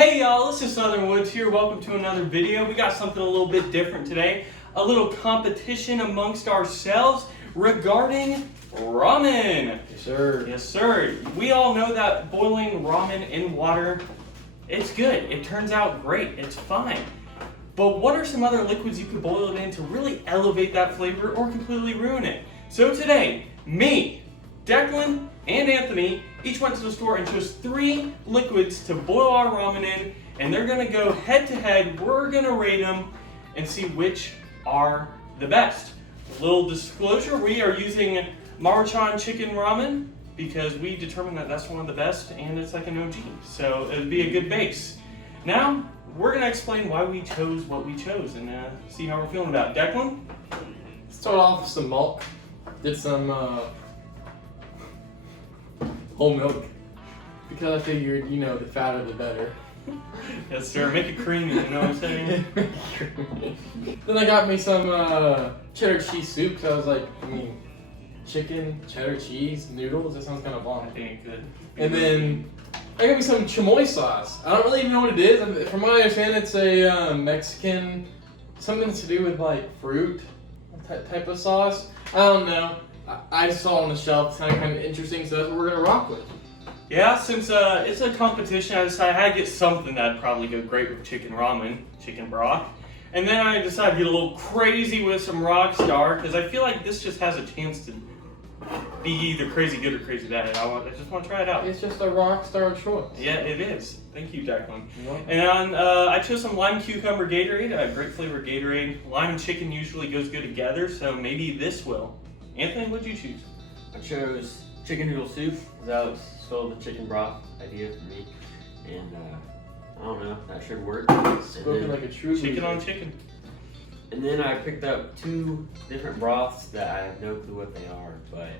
Hey y'all, this is Southern Woods here. Welcome to another video. We got something a little bit different today. A little competition amongst ourselves regarding ramen. Yes, sir. Yes, sir. We all know that boiling ramen in water, it's good. It turns out great. It's fine. But what are some other liquids you could boil it in to really elevate that flavor or completely ruin it? So today, me, Declan, and Anthony each went to the store and chose 3 liquids to boil our ramen in, and they're gonna go head to head. We're gonna rate them and see which are the best. A little disclosure, we are using Maruchan chicken ramen because we determined that that's one of the best and it's like an OG, so it would be a good base. Now, we're gonna explain why we chose what we chose and see how we're feeling about it. Declan? Start off with some milk. Did some whole milk because I figured, the fatter the better. Yes, sir. Make it creamy, you know what I'm saying? Then I got me some cheddar cheese soup. So I was like, chicken, cheddar cheese, noodles. That sounds kind of bomb. I think it could. And then I got me some chamoy sauce. I don't really even know what it is. From what I understand, it's a Mexican, something to do with like fruit type of sauce. I don't know. I just saw it on the shelf. It sounded kind of interesting, so that's what we're gonna rock with. Yeah, since it's a competition, I decided I had to get something that'd probably go great with chicken ramen, chicken broth. And then I decided to get a little crazy with some Rockstar, because I feel like this just has a chance to be either crazy good or crazy bad. I just want to try it out. It's just a Rockstar choice. Yeah, it is. Thank you, Declan. And I chose some lime cucumber Gatorade, a great flavor Gatorade. Lime and chicken usually goes good together, so maybe this will. Anthony, what'd you choose? I chose chicken noodle soup because that was still the chicken broth idea for me, and I don't know, that should work. Spoken like a true Chicken loser. on chicken. And then I picked up 2 different broths that I have no clue what they are, but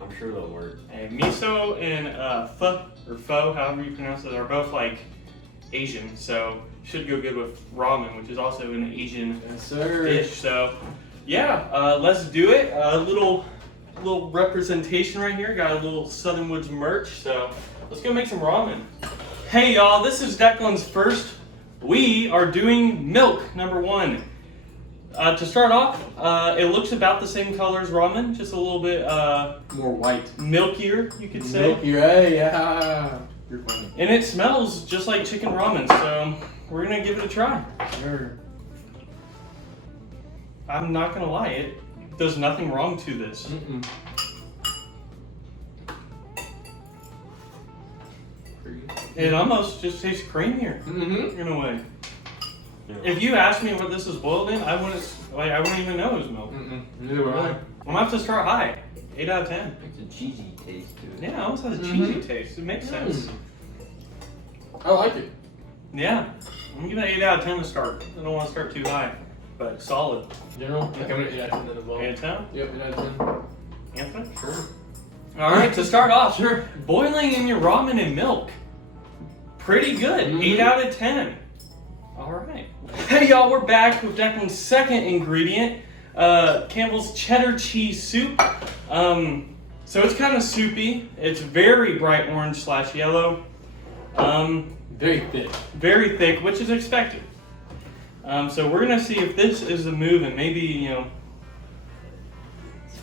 I'm sure they'll work. Hey, miso and pho, however you pronounce it, are both like Asian, so should go good with ramen, which is also an Asian Yes, sir. dish. So yeah, let's do it. A little representation right here. Got a little Southern Woods merch, so let's go make some ramen. Hey y'all, this is Declan's first. We are doing milk, number 1. To start off, it looks about the same color as ramen, just a little bit More white. milkier, you could say. Milky, hey, yeah. You're funny. And it smells just like chicken ramen, so we're gonna give it a try. Sure. I'm not gonna lie, there's nothing wrong to this. Mm-mm. It almost just tastes creamier Mm-hmm. in a way. Yeah. If you asked me what this was boiled in, I wouldn't even know it was milk. Mm-mm. Neither would I. I'm gonna have to start high. 8 out of 10. It's a cheesy taste to it. Yeah, it almost has a cheesy taste. It makes sense. I like it. Yeah, I'm gonna give it an 8 out of 10 to start. I don't want to start too high, but solid. General, I think I'm gonna 8 out of 10 as well. 8 out of 10. Yep, 8 out of Anthony? Sure. All right, to start off, Sure. boiling in your ramen in milk. Pretty good. 8 out of 10. All right. Hey y'all, we're back with Declan's second ingredient, Campbell's cheddar cheese soup. So it's kind of soupy. It's very bright orange / yellow. Very thick. Very thick, which is expected. So we're gonna see if this is the move, and maybe it's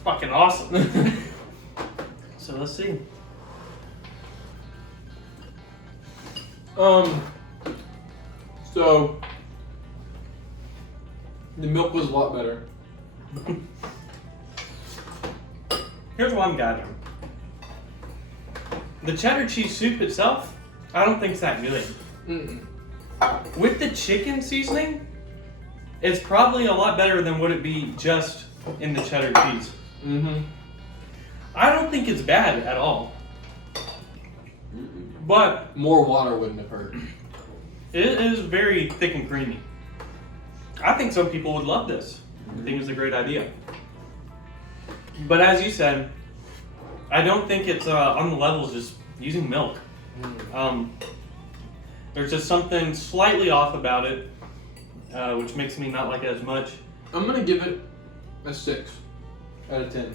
fucking awesome. So let's see. So the milk was a lot better. Here's what I'm gathering. The cheddar cheese soup itself, I don't think it's that good. Mm-mm. With the chicken seasoning, it's probably a lot better than would it be just in the cheddar cheese. Mm-hmm. I don't think it's bad at all, but More water wouldn't have hurt. it is very thick and creamy. I think some people would love this. I think it's a great idea. But as you said, I don't think it's on the levels just using milk. There's just something slightly off about it, which makes me not like it as much. I'm gonna give it a 6 out of 10.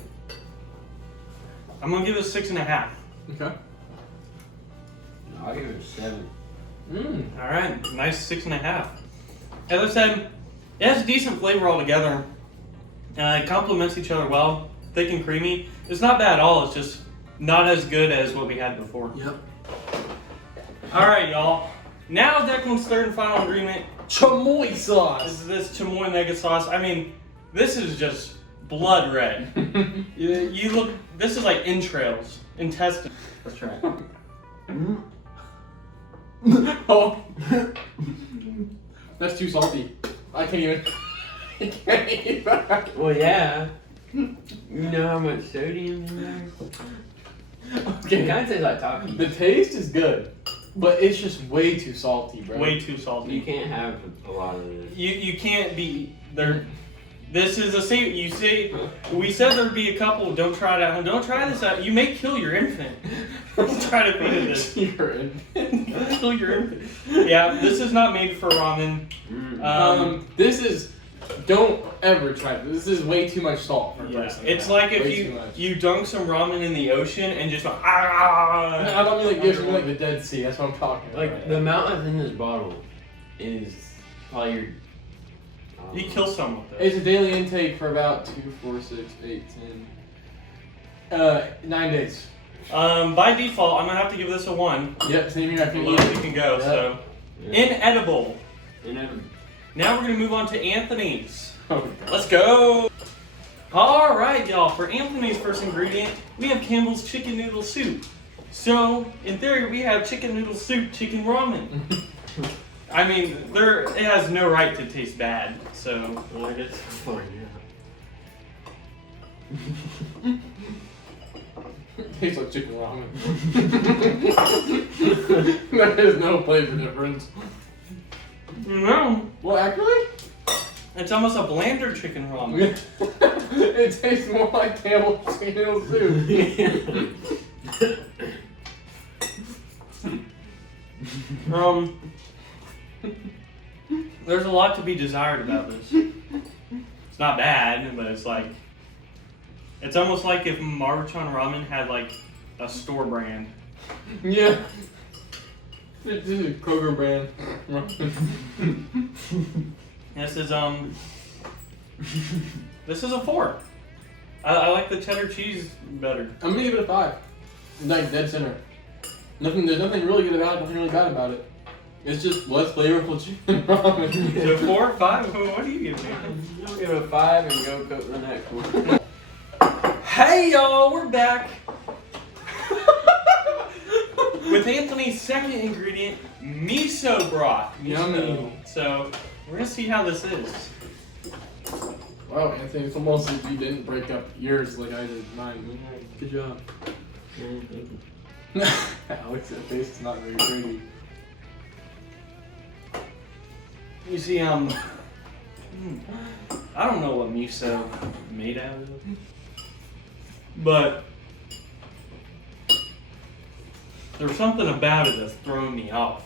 I'm gonna give it a 6.5. Okay. I'll give it a 7. All right, nice 6.5. As I said, it has a decent flavor altogether. It complements each other well. Thick and creamy. It's not bad at all. It's just not as good as what we had before. Yep. All right, y'all. Now Declan's third and final ingredient. Chamoy sauce. This is this chamoy nugget sauce. I mean, this is just blood red. you look. This is like entrails, intestine. Let's try it. Oh, that's too salty. I can't even. I can't eat that. Well, yeah. You know how much sodium in there? It Okay. kind of tastes like Takis. The taste is good, but it's just way too salty, bro. Way too salty. You can't have a lot of this. You can't be there. This is a safe. You see, we said there'd be a couple. Don't try it out. Don't try this out. You may kill your infant. Don't try to feed it this. You're in. Kill your infant. Yeah, this is not made for ramen. This is. Don't ever try it. This is way too much salt for a Yeah, person. it's like if Way too much. you dunk some ramen in the ocean and just went, I don't mean like the ocean, like the Dead Sea. That's what I'm talking about. Like, the amount that's in this bottle is probably your... you kill someone with It's it. a daily intake for about 2, 4, 6, 8, 10, 9 days. By default, I'm gonna have to give this a 1. Yep, same here. I The can lowest eat you it. can go. Yep. So Yeah. inedible. Inedible. Now we're gonna move on to Anthony's. Oh, God. Let's go. All right, y'all. For Anthony's first ingredient, we have Campbell's chicken noodle soup. So in theory, we have chicken noodle soup, chicken ramen. I mean, it has no right to taste bad. So Well, I guess it's fine, yeah. Tastes like chicken ramen. There is no flavor difference. no, Well, actually, it's almost a blander chicken ramen. it tastes more like Campbell's chicken noodle soup. There's a lot to be desired about this. It's not bad, but it's like, it's almost like if Maruchan Ramen had like a store brand. Yeah. This is Kroger brand. This is a 4. I like the cheddar cheese better. I'm gonna give it a 5. Like dead center. There's nothing really good about it. Nothing really bad about it. It's just less flavorful chicken ramen. So 4, 5. What do you give me? I'll give it a 5 and go cook the next one. Hey y'all, we're back with Anthony's second ingredient, miso broth. Yummy. So we're gonna see how this is. Wow, Anthony, it's almost like you didn't break up yours like I did mine. Good job. Alex, that face is not very pretty. You see, I don't know what miso made out of, but there's something about it that's throwing me off.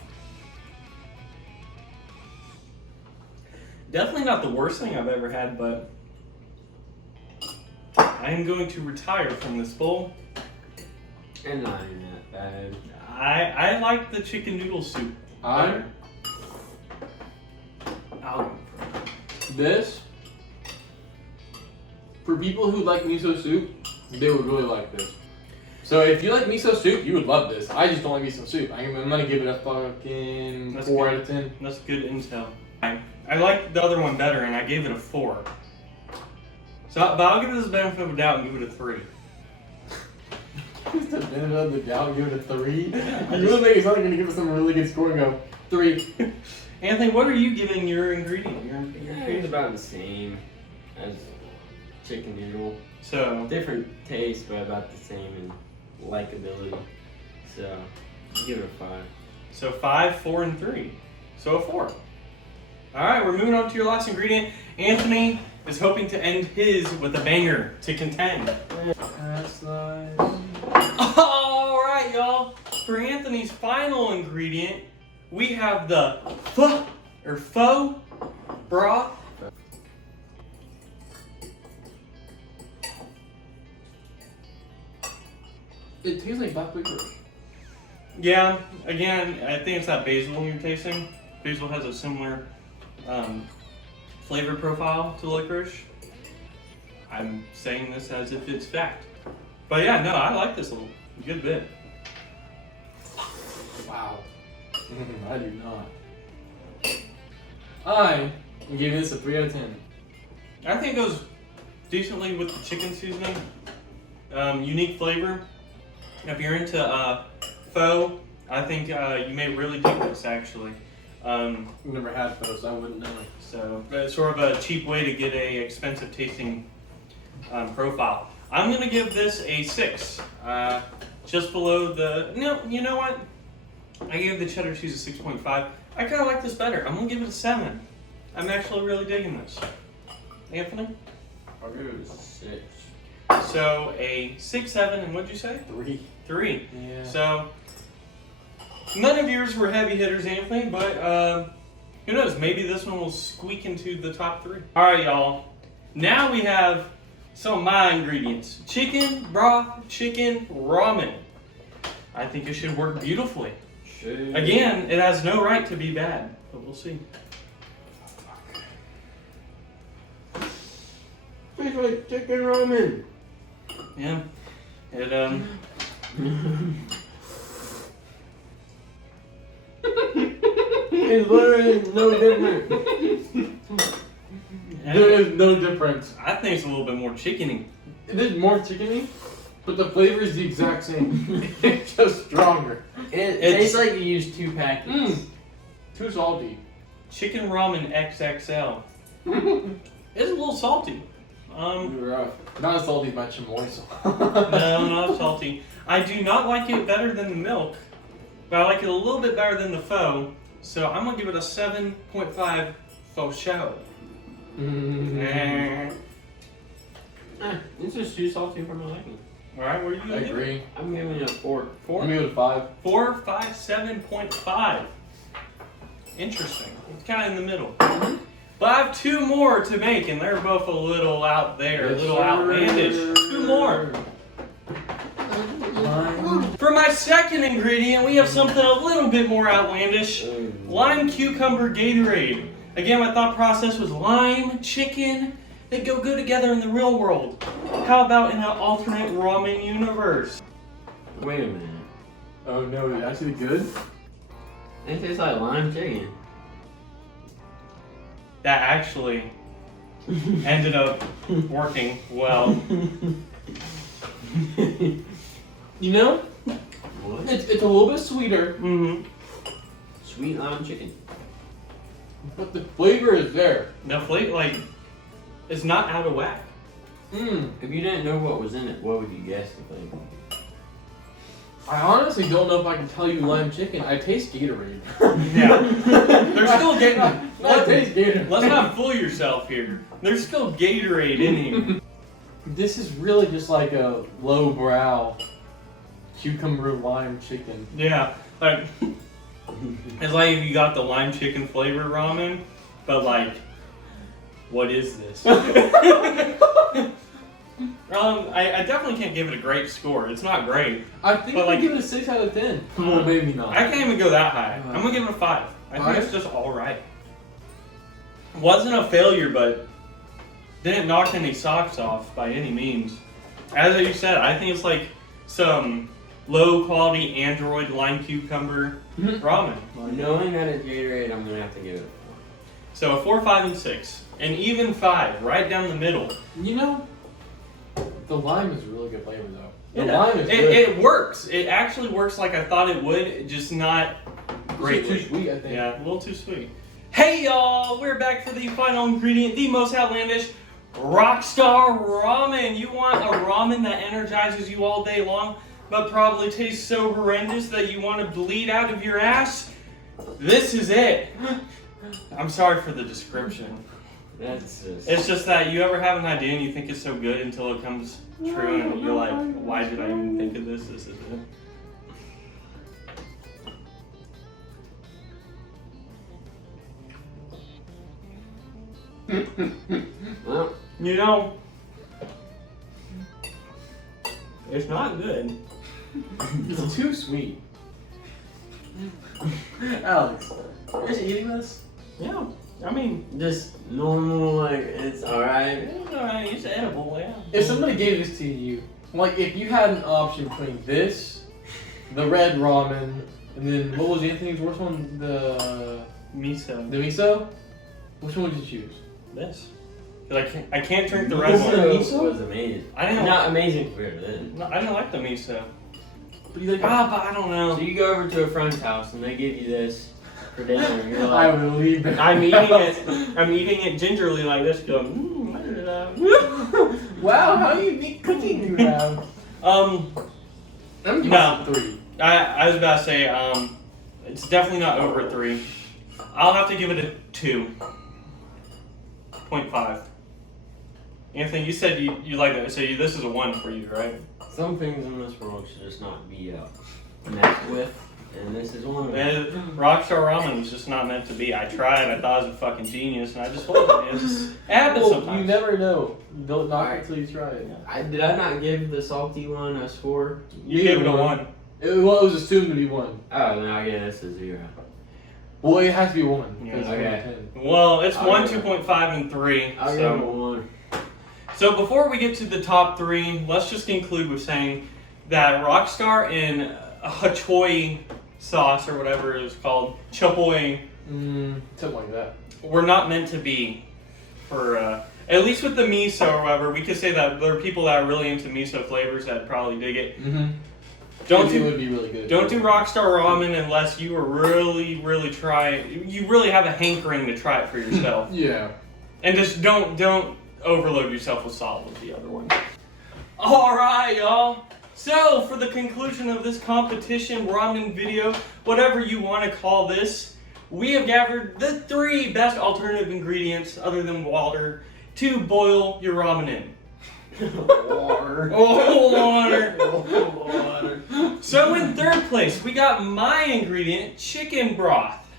Definitely not the worst thing I've ever had, but I am going to retire from this bowl. And not even that bad. I like the chicken noodle soup better. This, for people who like miso soup, they would really like this. So if you like miso soup, you would love this. I just don't like miso soup. I'm gonna give it a fucking That's 4 good. out of 10. That's good intel. I like the other one better, and I gave it a 4. So, but I'll give it the benefit of the doubt and give it a 3. Just the benefit of the doubt, give it a 3. You really think it's not gonna give us some really good score and go 3. Anthony, what are you giving your ingredient? It's about the same as chicken noodle. So, Different taste, but about the same in likability. So, I'll give it a 5. so 5, 4, and 3. So a 4. All right, we're moving on to your last ingredient. Anthony is hoping to end his with a banger to contend. That's nice. All right, y'all. For Anthony's final ingredient, we have the pho broth. It tastes like black licorice. Yeah, again, I think it's that basil you're tasting. Basil has a similar flavor profile to licorice. I'm saying this as if it's fact. But yeah, no, I like this a good bit. Wow. I do not. I am giving this a 3 out of 10. I think it goes decently with the chicken seasoning. Unique flavor. If you're into pho, I think you may really dig this actually. I've never had pho, so I wouldn't know. So it's sort of a cheap way to get a expensive tasting profile. I'm gonna give this a 6, just below the. No, you know what? I gave the cheddar cheese a 6.5. I kind of like this better. I'm gonna give it a 7. I'm actually really digging this. Anthony? I'll give it a 6. So a 6, 7, and what'd you say? 3. 3. Yeah. So none of yours were heavy hitters, Anthony, but who knows? Maybe this one will squeak into the top 3. All right, y'all. Now we have some of my ingredients: chicken broth, chicken ramen. I think it should work beautifully. Should. Again, it has no right to be bad, but we'll see. Tastes like chicken ramen. Yeah. It It's literally no different. There is no difference. I think it's a little bit more chickeny. It is more chickeny, but the flavor is the exact same. It's just stronger. It tastes like you used 2 packets. Too salty. Chicken ramen XXL. It's a little salty. You're rough. Not as salty as my chamoy sauce. No, not salty. I do not like it better than the milk, but I like it a little bit better than the pho. So I'm gonna give it a 7.5 faux show. It's just too salty for my liking. Alright, what are you I gonna give it? agree. I'm giving it a 4. 4? I'm gonna give it a 5. 4, 5, 7.5. Interesting. It's kind of in the middle. But I have 2 more to make, and they're both a little out there, a little outlandish. 2 more. For my second ingredient, we have something a little bit more outlandish. Lime cucumber Gatorade. Again, my thought process was lime, chicken, they go good together in the real world. How about in an alternate ramen universe? Wait a minute. Oh no, is it actually good? It tastes like lime chicken. That actually ended up working well. You know, What? it's a little bit sweeter, Mm-hmm. Sweet lime chicken. but the flavor is there. The flavor, like, it's not out of whack. Mmm. If you didn't know what was in it, what would you guess the flavor? I honestly don't know if I can tell you lime chicken. I taste Gatorade. Yeah. They're still getting. I taste Gatorade. Let's not fool yourself here. There's still Gatorade in here. This is really just like a lowbrow cucumber lime chicken. Yeah, like it's like if you got the lime chicken flavor ramen, but like, what is this? I definitely can't give it a great score. It's not great. I think But I like- give it a 6 out of 10. Well, maybe not. I can't even go that high. I'm gonna give it a 5. I think it's just all right. Wasn't a failure, but didn't knock any socks off by any means. As you said, I think it's like some low quality Android lime cucumber ramen. Knowing that it's Gatorade, I'm gonna have to give it a 4. So a 4, 5, and 6. An even 5, right down the middle. You know, the lime is a really good flavor though. The Yeah. lime is good. It works. It actually works like I thought it would, just not It's greatly. too sweet, I think. Yeah, a little too sweet. Hey y'all, we're back for the final ingredient, the most outlandish Rockstar Ramen. You want a ramen that energizes you all day long, but probably tastes so horrendous that you want to bleed out of your ass? This is it. I'm sorry for the description. That's just. It's just that you ever have an idea and you think it's so good until it comes true and you're like, why did I even think of this? This is it. Well, You know, it's not good. It's too sweet. Alex, are you eating this? Yeah. I mean, Just normal, like, it's alright. it's edible, yeah. If somebody gave this to you, like if you had an option between this, the red ramen, and then what was Anthony's worst one? The Miso. miso? Which one would you choose? This. Cause I can't drink the red one. Miso? was amazing. I didn't Not amazing for it then. No, I didn't like the miso. What do you think? But I don't know. So you go over to a friend's house and they give you this for dinner and you're I like, would leave it. I'm eating it gingerly like this, going, Wow, how unique cooking you have. Um, I'm giving No. it 3. I was about to say, it's definitely not over 3. I'll have to give it a 2.5. Anthony, you said you like that, so this is a 1 for you, right? some things in this world should just not be messed with, and this is one of them. Rockstar Ramen was just not meant to be. I tried, I thought I was a fucking genius, and I just wasn't. It happens Well, sometimes. you never know. You don't knock it until you try it. Did I not give the salty one a score? You gave it a 1. It was assumed to be 1. Oh, then I give this a 0. Well, it has to be 1. Yeah, Because okay. it's 10. Well, it's I'll 1, give it- 2.5, and 3. I'll give it a 1. So before we get to the top 3, let's just conclude with saying that Rockstar and Hachoy sauce, or whatever it is called, Chapoy, Something like that. were not meant to be for, at least with the miso or whatever. We could say that there are people that are really into miso flavors that probably dig it. Mm-hmm. Don't it do would be really good. Don't do Rockstar Ramen unless you are really you really have a hankering to try it for yourself. Yeah. And just don't overload yourself with salt with the other one. Alright, y'all. So, for the conclusion of this competition ramen video, whatever you want to call this, we have gathered the 3 best alternative ingredients other than water to boil your ramen in. Water. Oh, water. Water. So in 3rd place, we got my ingredient, chicken broth.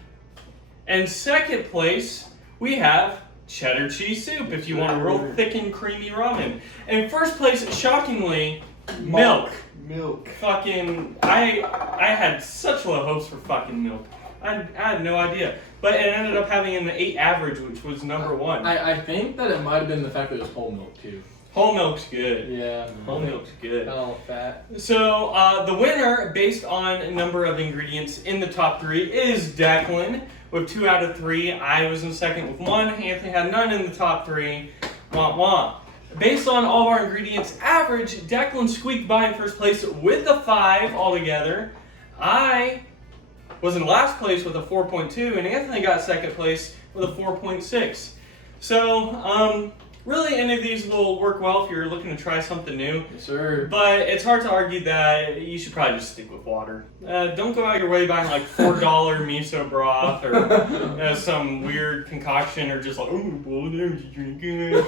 And 2nd place, we have cheddar cheese soup, if you want a real thick and creamy ramen. And in 1st place, shockingly, milk. Milk. Fucking, I had such low hopes for fucking milk. I had no idea. But it ended up having an 8 average, which was number 1. I think that it might have been the fact that it was whole milk too. Whole milk's good. Yeah. Whole milk's good. Not all fat. So, the winner, based on number of ingredients in the top 3, is Declan with 2 out of 3. I was in 2nd with 1. Anthony had none in the top 3. Womp womp. Based on all of our ingredients average, Declan squeaked by in 1st place with a 5 altogether. I was in last place with a 4.2, and Anthony got 2nd place with a 4.6. So, really, any of these will work well if you're looking to try something new. Yes, sir. But it's hard to argue that you should probably just stick with water. Don't go out your way buying like $4 miso broth or some weird concoction or just like, oh, boiled energy drink.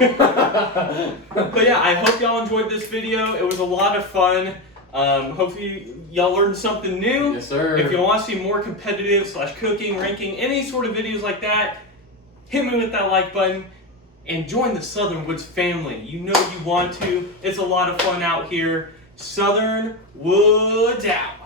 But yeah, I hope y'all enjoyed this video. It was a lot of fun. Hopefully y'all learned something new. Yes, sir. If you want to see more competitive / cooking, ranking, any sort of videos like that, hit me with that like button. And join the Southern Woods family. You know you want to. It's a lot of fun out here. Southern Woods out.